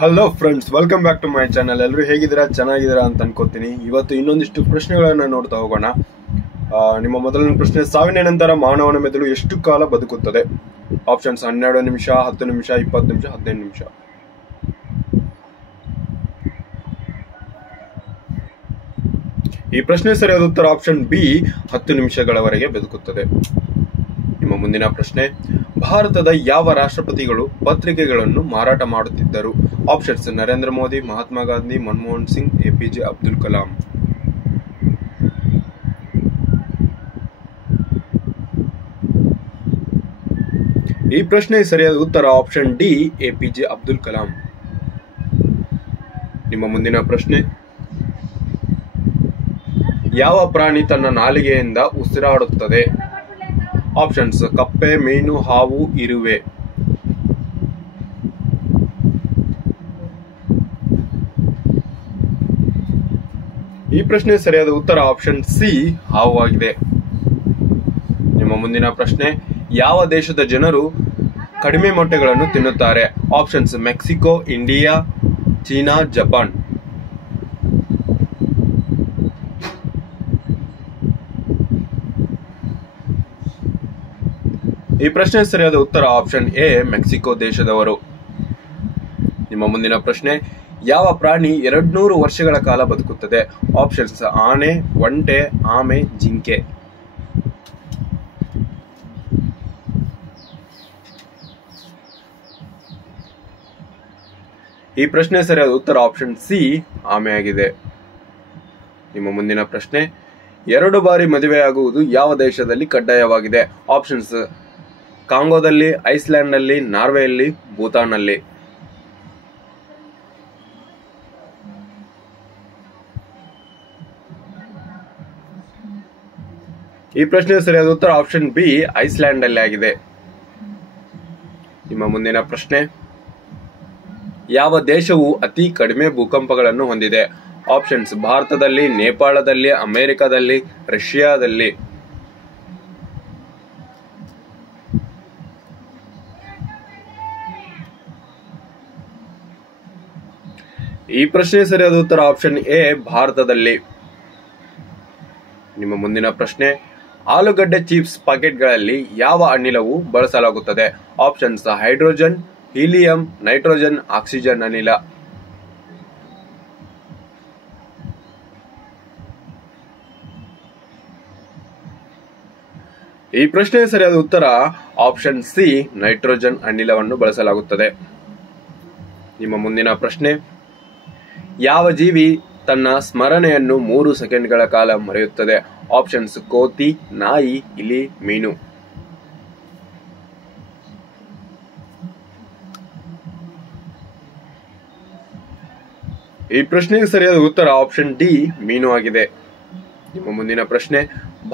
Hello friends, welcome back to my channel. ಎಲ್ಲರೂ ಹೇಗಿದ್ದೀರಾ? ಚೆನ್ನಾಗಿದ್ದೀರಾ ಅಂತ ಅನ್ಕೋತೀನಿ. ಇವತ್ತು ಇನ್ನೊಂದಿಷ್ಟು ಪ್ರಶ್ನೆಗಳನ್ನ ನೋಡ್ತಾ ಹೋಗೋಣ. ನಿಮ್ಮ ಮೊದಲನೇ ಪ್ರಶ್ನೆ: ಸಾವಿನ ನಂತರ ಮಾನವನ ಮೆದುಳು ಎಷ್ಟು ಕಾಲ ಬದುಕುತ್ತದೆ? ಆಪ್ಷನ್ಸ್: 12 ನಿಮಿಷ, 10 ನಿಮಿಷ, 20 ನಿಮಿಷ, 15 ನಿಮಿಷ. ಈ ಪ್ರಶ್ನೆ ಸರಿಯಾದ ಉತ್ತರ ಆಪ್ಷನ್ ಬಿ, 10 ನಿಮಿಷಗಳವರೆಗೆ ಬದುಕುತ್ತದೆ. ನಿಮ್ಮ ಮುಂದಿನ ಪ್ರಶ್ನೆ: ಭಾರತದ ಯಾವ ರಾಷ್ಟ್ರಪತಿಗಳು ಪತ್ರಿಕೆಗಳನ್ನು ಮಾರಾಟ ಮಾಡುತ್ತಿದ್ದರು? Options: Narendra Modi, Mahatma Gandhi, Manmohan Singh, APJ Abdul Kalam. ಈ ಪ್ರಶ್ನೆ ಸರಿಯಾದ ಉತ್ತರ option D, APJ Abdul Kalam. ನಿಮ್ಮ ಮುಂದಿನ ಪ್ರಶ್ನೆ: ಯಾವ ಪ್ರಾಣಿ ತನ್ನ ನಾಲಿಗೆಯಿಂದ ಉಸಿರಾಡುತ್ತದೆ? ಆಪ್ಷನ್ಸ್: ಕಪ್ಪೆ, ಮೀನು, ಹಾವು, ಇರುವೆ. ಈ ಪ್ರಶ್ನೆ ಸರಿಯಾದ ಉತ್ತರ ಆಪ್ಷನ್ ಸಿ, ಹಾವು ಆಗಿದೆ. ನಿಮ್ಮ ಮುಂದಿನ ಪ್ರಶ್ನೆ: ಯಾವ ದೇಶದ ಜನರು ಕಡಿಮೆ ಮೊಟ್ಟೆಗಳನ್ನು ತಿನ್ನುತ್ತಾರೆ? Options: Mexico, India, China, Japan. ಈ ಪ್ರಶ್ನೆ ಸರಿಯಾದ ಉತ್ತರ ಆಪ್ಷನ್ ಎ, ಮೆಕ್ಸಿಕೋ ದೇಶದವರು. ನಿಮ್ಮ ಮುಂದಿನ ಪ್ರಶ್ನೆ: ಯಾವ ಪ್ರಾಣಿ 200 ವರ್ಷಗಳ ಕಾಲ ಬದುಕುತ್ತದೆ? ಆಪ್ಷನ್ಸ್: ಆನೆ, ಒಂಟೆ, ಆಮೆ, ಜಿಂಕೆ. ಈ ಪ್ರಶ್ನೆ ಸರಿಯಾದ ಉತ್ತರ ಆಪ್ಷನ್ ಸಿ, ಆಮೆ ಆಗಿದೆ. ನಿಮ್ಮ ಮುಂದಿನ ಪ್ರಶ್ನೆ: 2 ಬಾರಿ ಮದುವೆಯಾಗುವುದು ಯಾವ ದೇಶದಲ್ಲಿ ಕಡ್ಡಾಯವಾಗಿದೆ? ಆಪ್ಷನ್ಸ್: ಕಾಂಗೋದಲ್ಲಿ, ಐಸ್ಲ್ಯಾಂಡ್ನಲ್ಲಿ, ನಾರ್ವೆಯಲ್ಲಿ, ಭೂತಾನ್ನಲ್ಲಿ. ಈ ಪ್ರಶ್ನೆ ಸರಿಯಾದ ಉತ್ತರ ಆಪ್ಷನ್ ಬಿ, ಐಸ್ಲ್ಯಾಂಡ್ ಅಲ್ಲಿ ಆಗಿದೆ. ನಿಮ್ಮ ಮುಂದಿನ ಪ್ರಶ್ನೆ: ಯಾವ ದೇಶವು ಅತಿ ಕಡಿಮೆ ಭೂಕಂಪಗಳನ್ನು ಹೊಂದಿದೆ? ಆಪ್ಷನ್ಸ್: ಭಾರತದಲ್ಲಿ, ನೇಪಾಳದಲ್ಲಿ, ಅಮೆರಿಕದಲ್ಲಿ, ರಷ್ಯಾದಲ್ಲಿ. ಈ ಪ್ರಶ್ನೆ ಸರಿಯಾದ ಉತ್ತರ ಆಪ್ಷನ್ ಎ, ಭಾರತದಲ್ಲಿ. ನಿಮ್ಮ ಮುಂದಿನ ಪ್ರಶ್ನೆ: ಆಲೂಗಡ್ಡೆ ಚಿಪ್ಸ್ ಪ್ಯಾಕೆಟ್ಗಳಲ್ಲಿ ಯಾವ ಅನಿಲವು ಬಳಸಲಾಗುತ್ತದೆ? Options: hydrogen, helium, nitrogen, oxygen ಅನಿಲ. ಈ ಪ್ರಶ್ನೆ ಸರಿಯಾದ ಉತ್ತರ ಆಪ್ಷನ್ ಸಿ, ನೈಟ್ರೋಜನ್ ಅನಿಲವನ್ನು ಬಳಸಲಾಗುತ್ತದೆ. ನಿಮ್ಮ ಮುಂದಿನ ಪ್ರಶ್ನೆ: ಯಾವ ಜೀವಿ ತನ್ನ ಸ್ಮರಣೆಯನ್ನು 3 ಸೆಕೆಂಡ್ಗಳ ಕಾಲ ಮರೆಯುತ್ತದೆ? ಆಪ್ಷನ್ಸ್: ಕೋತಿ, ನಾಯಿ, ಇಲಿ, ಮೀನು. ಈ ಪ್ರಶ್ನೆಗೆ ಸರಿಯಾದ ಉತ್ತರ ಆಪ್ಷನ್ ಡಿ, ಮೀನು ಆಗಿದೆ. ನಿಮ್ಮ ಮುಂದಿನ ಪ್ರಶ್ನೆ: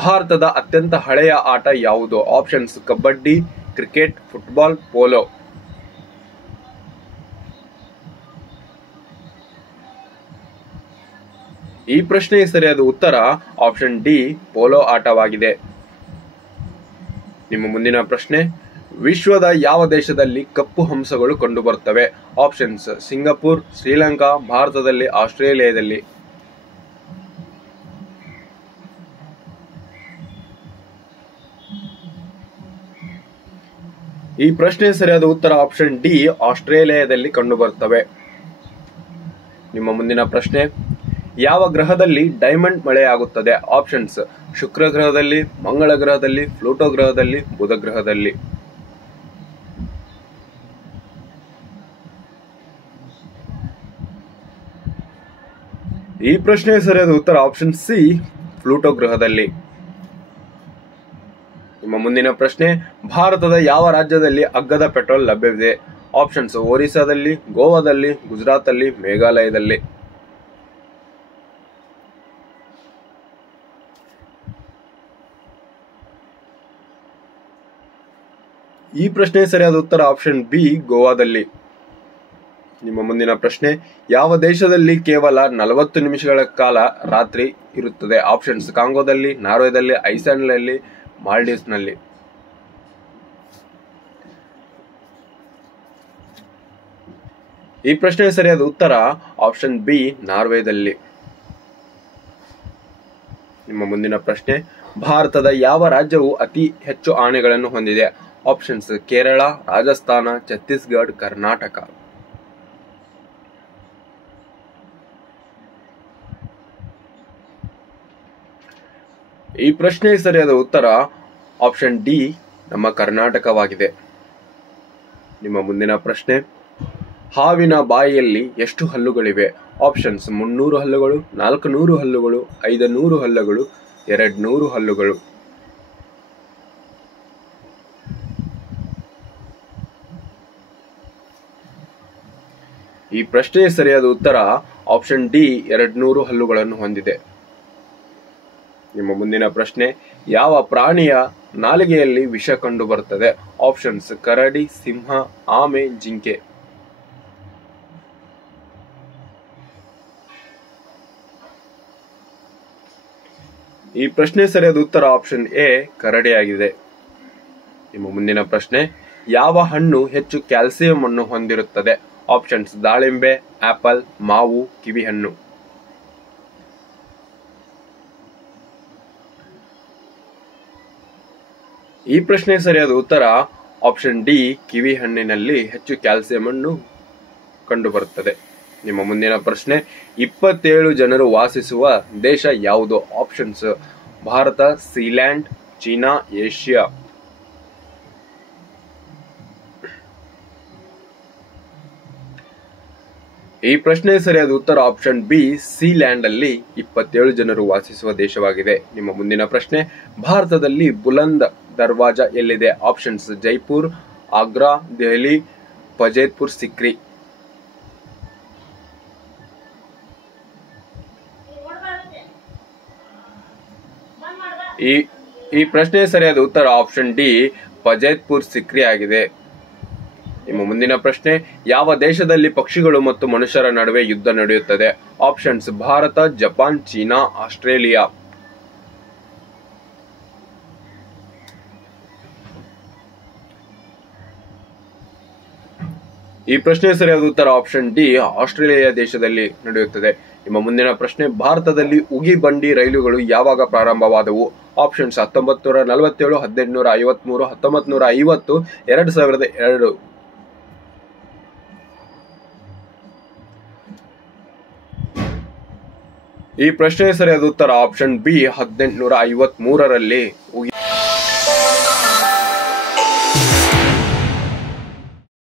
ಭಾರತದ ಅತ್ಯಂತ ಹಳೆಯ ಆಟ ಯಾವುದು? Options: kabaddi, cricket, football, polo. ಈ ಪ್ರಶ್ನೆಗೆ ಸರಿಯಾದ ಉತ್ತರ ಆಪ್ಷನ್ ಡಿ, ಪೋಲೋ ಆಟವಾಗಿದೆ. ನಿಮ್ಮ ಮುಂದಿನ ಪ್ರಶ್ನೆ: ವಿಶ್ವದ ಯಾವ ದೇಶದಲ್ಲಿ ಕಪ್ಪು ಹಂಸಗಳು ಕಂಡುಬರುತ್ತವೆ? ಆಪ್ಷನ್ಸ್: ಸಿಂಗಪುರ್, ಶ್ರೀಲಂಕಾ, ಭಾರತದಲ್ಲಿ, ಆಸ್ಟ್ರೇಲಿಯಾದಲ್ಲಿ. ಈ ಪ್ರಶ್ನೆ ಸರಿಯಾದ ಉತ್ತರ ಆಪ್ಷನ್ ಡಿ, ಆಸ್ಟ್ರೇಲಿಯಾದಲ್ಲಿ ಕಂಡುಬರುತ್ತವೆ. ನಿಮ್ಮ ಮುಂದಿನ ಪ್ರಶ್ನೆ: ಯಾವ ಗ್ರಹದಲ್ಲಿ ಡೈಮಂಡ್ ಮಳೆಯಾಗುತ್ತದೆ? ಆಪ್ಷನ್ಸ್: ಶುಕ್ರ ಗ್ರಹದಲ್ಲಿ, ಮಂಗಳ ಗ್ರಹದಲ್ಲಿ, ಪ್ಲೂಟೋ ಗ್ರಹದಲ್ಲಿ, ಬುಧ ಗ್ರಹದಲ್ಲಿ. ಈ ಪ್ರಶ್ನೆ ಸರಿಯಾದ ಉತ್ತರ ಆಪ್ಷನ್ ಸಿ, ಪ್ಲೂಟೋ ಗ್ರಹದಲ್ಲಿ. ನಿಮ್ಮ ಮುಂದಿನ ಪ್ರಶ್ನೆ: ಭಾರತದ ಯಾವ ರಾಜ್ಯದಲ್ಲಿ ಅಗ್ಗದ ಪೆಟ್ರೋಲ್ ಲಭ್ಯವಿದೆ? ಆಪ್ಷನ್ಸ್: ಒರಿಸ್ಸಾದಲ್ಲಿ, ಗೋವಾದಲ್ಲಿ, ಗುಜರಾತ್ ಅಲ್ಲಿ, ಮೇಘಾಲಯದಲ್ಲಿ. ಈ ಪ್ರಶ್ನೆ ಸರಿಯಾದ ಉತ್ತರ ಆಪ್ಷನ್ ಬಿ, ಗೋವಾದಲ್ಲಿ. ನಿಮ್ಮ ಮುಂದಿನ ಪ್ರಶ್ನೆ: ಯಾವ ದೇಶದಲ್ಲಿ ಕೇವಲ 40 ನಿಮಿಷಗಳ ಕಾಲ ರಾತ್ರಿ ಇರುತ್ತದೆ? ಆಪ್ಷನ್ಸ್: ಕಾಂಗೋದಲ್ಲಿ, ನಾರ್ವೆದಲ್ಲಿ, ಐಸ್ಲ್ಯಾಂಡ್ನಲ್ಲಿ, ಮಾಲ್ಡೀವ್ಸ್ನಲ್ಲಿ. ಈ ಪ್ರಶ್ನೆಗೆ ಸರಿಯಾದ ಉತ್ತರ ಆಪ್ಷನ್ ಬಿ, ನಾರ್ವೆದಲ್ಲಿ. ನಿಮ್ಮ ಮುಂದಿನ ಪ್ರಶ್ನೆ, ಭಾರತದ ಯಾವ ರಾಜ್ಯವು ಅತಿ ಹೆಚ್ಚು ಆನೆಗಳನ್ನು ಹೊಂದಿದೆ? ಆಪ್ಷನ್ಸ್ ಕೇರಳ, ರಾಜಸ್ಥಾನ, ಛತ್ತೀಸ್ಗಢ, ಕರ್ನಾಟಕ. ಈ ಪ್ರಶ್ನೆಗೆ ಸರಿಯಾದ ಉತ್ತರ ಆಪ್ಷನ್ ಡಿ, ನಮ್ಮ ಕರ್ನಾಟಕವಾಗಿದೆ. ನಿಮ್ಮ ಮುಂದಿನ ಪ್ರಶ್ನೆ, ಹಾವಿನ ಬಾಯಿಯಲ್ಲಿ ಎಷ್ಟು ಹಲ್ಲುಗಳಿವೆ? ಆಪ್ಷನ್ಸ್ 300 ಹಲ್ಲುಗಳು, 400 ಹಲ್ಲುಗಳು, 500 ಹಲ್ಲುಗಳು, 200 ಹಲ್ಲುಗಳು. ಈ ಪ್ರಶ್ನೆಗೆ ಸರಿಯಾದ ಉತ್ತರ ಆಪ್ಷನ್ ಡಿ, 200 ಹಲ್ಲುಗಳನ್ನು ಹೊಂದಿದೆ. ನಿಮ್ಮ ಮುಂದಿನ ಪ್ರಶ್ನೆ, ಯಾವ ಪ್ರಾಣಿಯ ನಾಲಿಗೆಯಲ್ಲಿ ವಿಷ ಕಂಡು ಬರುತ್ತದೆ? ಆಪ್ಷನ್ಸ್ ಕರಡಿ, ಸಿಂಹ, ಆಮೆ, ಜಿಂಕೆ. ಈ ಪ್ರಶ್ನೆ ಸರಿಯಾದ ಉತ್ತರ ಆಪ್ಷನ್ ಎ, ಕರಡಿಯಾಗಿದೆ. ನಿಮ್ಮ ಮುಂದಿನ ಪ್ರಶ್ನೆ, ಯಾವ ಹಣ್ಣು ಹೆಚ್ಚು ಕ್ಯಾಲ್ಸಿಯಂ ಅನ್ನು ಹೊಂದಿರುತ್ತದೆ? ಆಪ್ಷನ್ಸ್ ದಾಳಿಂಬೆ, ಆಪಲ್, ಮಾವು, ಕಿವಿಹಣ್ಣು. ಈ ಪ್ರಶ್ನೆ ಸರಿಯಾದ ಉತ್ತರ ಆಪ್ಷನ್ ಡಿ, ಕಿವಿ ಹಣ್ಣಿನಲ್ಲಿ ಹೆಚ್ಚು ಕ್ಯಾಲ್ಸಿಯಂ ಅನ್ನು ಕಂಡುಬರುತ್ತದೆ. ನಿಮ್ಮ ಮುಂದಿನ ಪ್ರಶ್ನೆ, 27 ಜನರು ವಾಸಿಸುವ ದೇಶ ಯಾವುದು? Options Bharat, Sealand, China, Asia. ಈ ಪ್ರಶ್ನೆ ಸರಿಯಾದ ಉತ್ತರ ಆಪ್ಷನ್ ಬಿ, ಸೀಲ್ಯಾಂಡ್ ಅಲ್ಲಿ 27 ಜನರು ವಾಸಿಸುವ ದೇಶವಾಗಿದೆ. ನಿಮ್ಮ ಮುಂದಿನ ಪ್ರಶ್ನೆ, ಭಾರತದಲ್ಲಿ ಬುಲಂದ್ ದರ್ವಾಜಾ ಎಲ್ಲಿದೆ? ಆಪ್ಷನ್ಸ್ ಜೈಪುರ್, ಆಗ್ರಾ, ದೆಹಲಿ, ಫಜೇಲ್ಪುರ್ ಸಿಕ್ರಿ. ಈ ಪ್ರಶ್ನೆ ಸರಿಯಾದ ಉತ್ತರ ಆಪ್ಷನ್ ಡಿ, ಫಜೇಲ್ಪುರ್ ಸಿಕ್ರಿ ಆಗಿದೆ. ನಿಮ್ಮ ಮುಂದಿನ ಪ್ರಶ್ನೆ, ಯಾವ ದೇಶದಲ್ಲಿ ಪಕ್ಷಿಗಳು ಮತ್ತು ಮನುಷ್ಯರ ನಡುವೆ ಯುದ್ಧ ನಡೆಯುತ್ತದೆ? Options Bharat, Japan, China, Australia. ಈ ಪ್ರಶ್ನೆ ಸರಿಯಾದ ಉತ್ತರ ಆಪ್ಷನ್ ಡಿ, ಆಸ್ಟ್ರೇಲಿಯಾ ದೇಶದಲ್ಲಿ ನಡೆಯುತ್ತದೆ. ನಿಮ್ಮ ಮುಂದಿನ ಪ್ರಶ್ನೆ, ಭಾರತದಲ್ಲಿ ಉಗಿ ಬಂಡಿ ರೈಲುಗಳು ಯಾವಾಗ ಪ್ರಾರಂಭವಾದವು? ಆಪ್ಷನ್ಸ್ 1947, 1853, 1950, 2002. ಈ ಪ್ರಶ್ನೆ ಸರಿಯಾದ ಉತ್ತರ ಆಪ್ಷನ್ ಬಿ, 1853ರಲ್ಲಿ